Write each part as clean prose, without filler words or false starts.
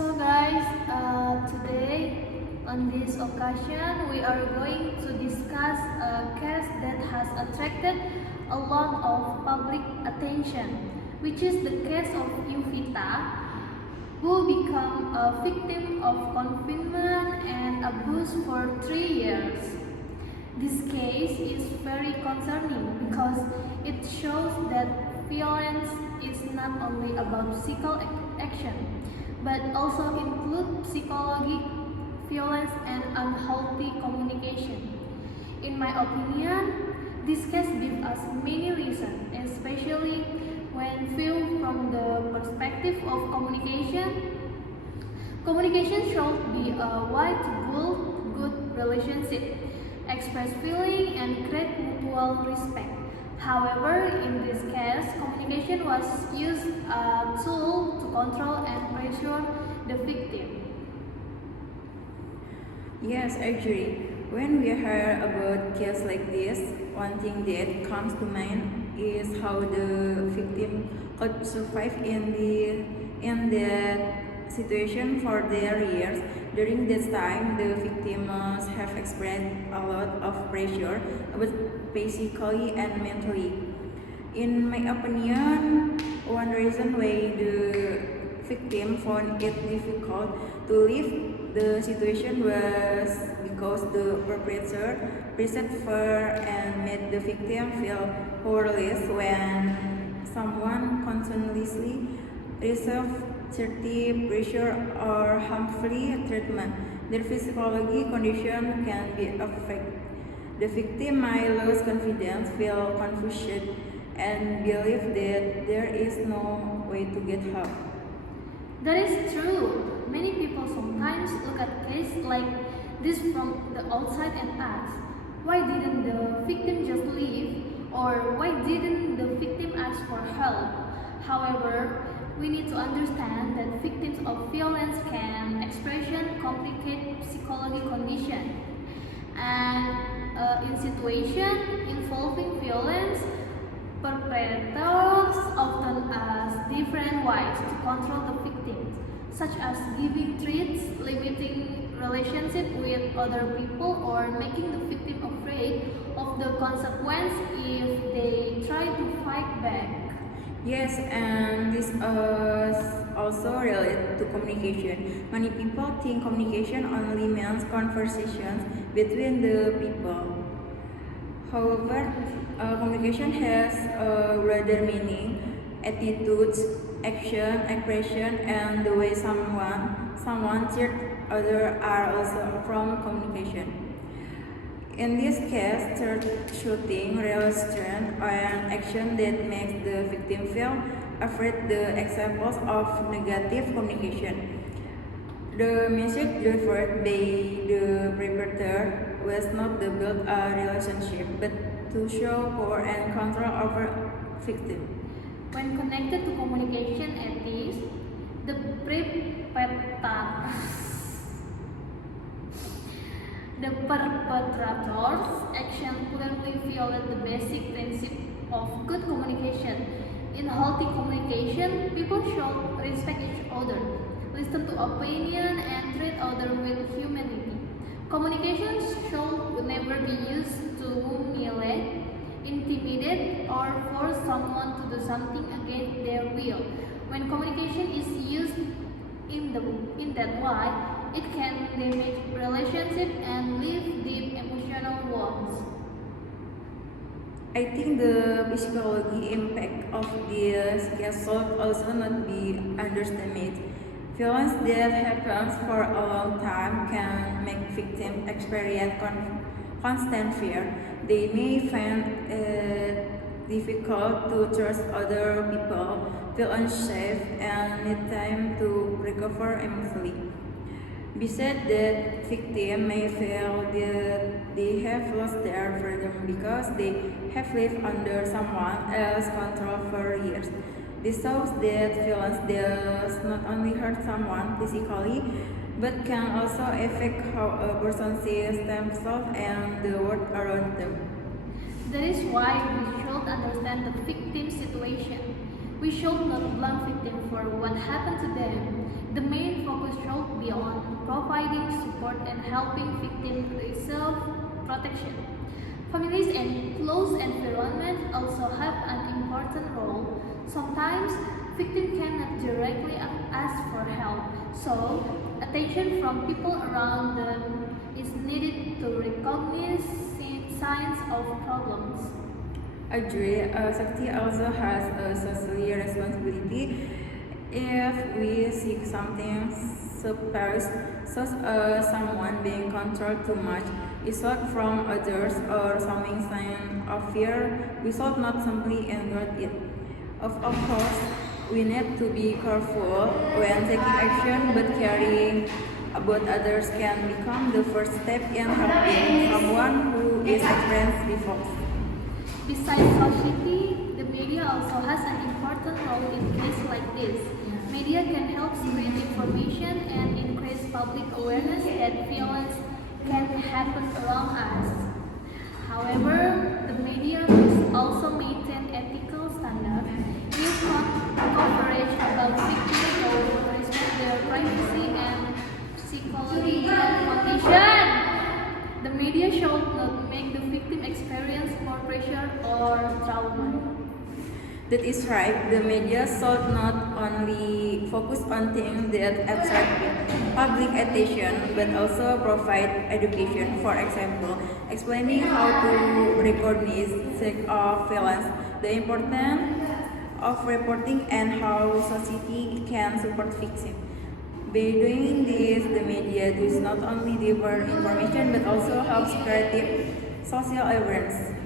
So guys, today on this occasion we are going to discuss a case that has attracted a lot of public attention, which is the case of Yuvita, who became a victim of confinement and abuse for 3 years. This case is very concerning because it shows that violence is not only about physical action, but also include psychology, violence, and unhealthy communication. In my opinion, this case gives us many reasons, especially when viewed from the perspective of communication. Communication should be a way to build good relationship, express feeling, and create mutual respect. However, in this case, communication was used as a tool to control and pressure the victim. Yes, actually, when we hear about cases like this, one thing that comes to mind is how the victim could survive in that situation for their years. During this time, the victims have experienced a lot of pressure, both physically and mentally. In my opinion, one reason why the victim found it difficult to leave the situation was because the perpetrator present fear and made the victim feel powerless when someone continuously receives certain pressure or harmful treatment. Their physiology condition can be affected. The victim might lose confidence, feel confused, and believe that there is no way to get help. That is true. Many people sometimes look at cases like this from the outside and ask, why didn't the victim just leave? Or why didn't the victim ask for help? However, we need to understand that victims of violence can experience complicated psychological condition. And in situations involving violence, perpetrators often ask different ways to control the victims, such as giving threats, limiting relationship with other people, or making the victim afraid of the consequence if they try to fight back. Yes, and this is also related to communication. Many people think communication only means conversations between the people. However, communication has a broader meaning. Attitudes, action, expression, and the way someone treats others are also from communication. In this case, third shooting, restraint, and action that makes the victim feel afraid the examples of negative communication. The message delivered by the perpetrator was not to build a relationship, but to show power and control over victim. When connected to communication ethics, the perpetrator's action clearly violate the basic principle of good communication. In healthy communication, people should respect each other, listen to opinion, and treat others with humanity. Communication should never be used to humiliate, intimidate, or force someone to do something against their will. When communication is used in that way, it can damage relationships and leave deep emotional wounds. I think the psychological impact of this case should also not be underestimated. Violence that happens for a long time can make victims experience constant fear. They may find it difficult to trust other people, feel unsafe, and need time to recover emotionally. Besides that, victims may feel that they have lost their freedom because they have lived under someone else's control for years. This shows that violence does not only hurt someone physically, but can also affect how a person sees themselves and the world around them. That is why we should understand the victim's situation. We should not blame victims for what happened to them. The main focus support and helping victims receive protection. Families and close environment also have an important role. Sometimes victims cannot directly ask for help, so attention from people around them is needed to recognize signs of problems. Agree. Society also has a social responsibility. If we see something supposed, such as someone being controlled too much, isolated from others, or showing sign of fear, we should not simply ignore it. Of course, we need to be careful when taking action, but caring about others can become the first step in helping someone who is experienced before. Besides society, the media also has an important role in cases like this. Media can help spread information and increase public awareness that violence can happen around us. However, the media must also maintain ethical standards, give coverage about victims or respect their privacy and psychological condition. The media should not make the victim experience more pressure or trauma. That is right. The media should not only focus on things that attract public attention, but also provide education. For example, explaining how to recognize signs of violence, the importance of reporting, and how society can support victims. By doing this, the media does not only deliver information but also helps create social awareness.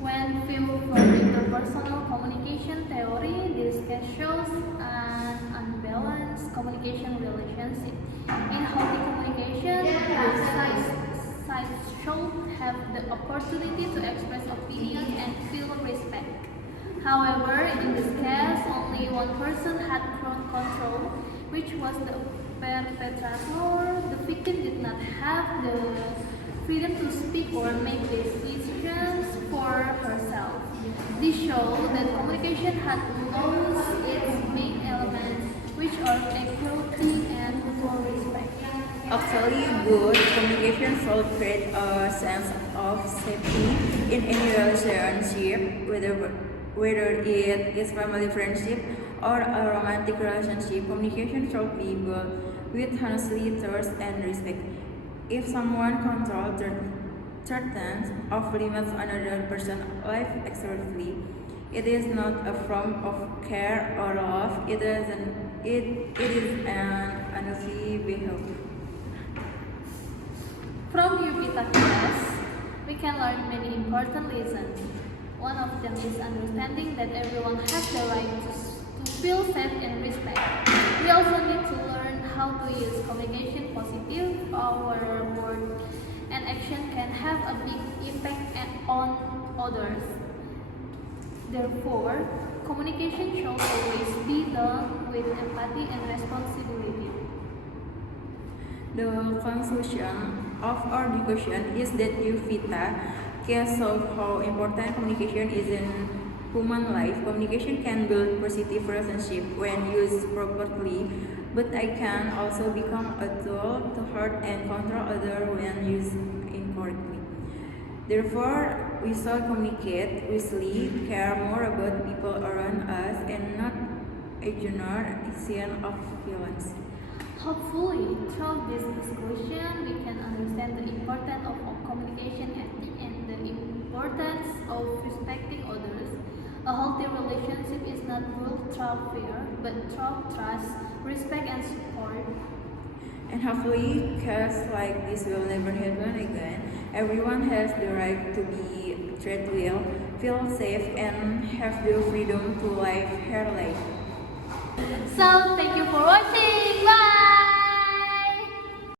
When viewed from interpersonal communication theory, this case shows an unbalanced communication relationship. In healthy communication, both sides should have the opportunity to express opinions and feel respect. However, in this case, only one person had control, which was the perpetrator. The victim did not have the freedom to speak or make decisions for herself. This shows that communication had lost its main elements, which are equality and mutual respect. Actually, good communication should create a sense of safety in any relationship, whether it is family friendship or a romantic relationship. Communication should be built with honesty, trust, and respect. If someone controls, threatens, or limits another person's life excessively, it is not a form of care or love. It is an unhealthy behavior. From Yupita class, we can learn many important lessons. One of them is understanding that everyone has the right to feel safe and respect. We also need to learn how to use communication positive. Our word and action can have a big impact on others. Therefore, communication should always be done with empathy and responsibility. The conclusion of our discussion is that Yuvita can show how important communication is in human life. Communication can build positive relationship when used properly, but it can also become a tool to hurt and control others when used incorrectly. Therefore, we should communicate wisely, care more about people around us, and not ignore signs of violence. Hopefully, through this discussion, we can understand the importance of communication and the importance of respecting others. A healthy relationship is not built through fear, but through trust, respect, and support. And hopefully, cases like this will never happen again. Everyone has the right to be treated well, feel safe, and have the freedom to live her life. So, thank you for watching. Bye!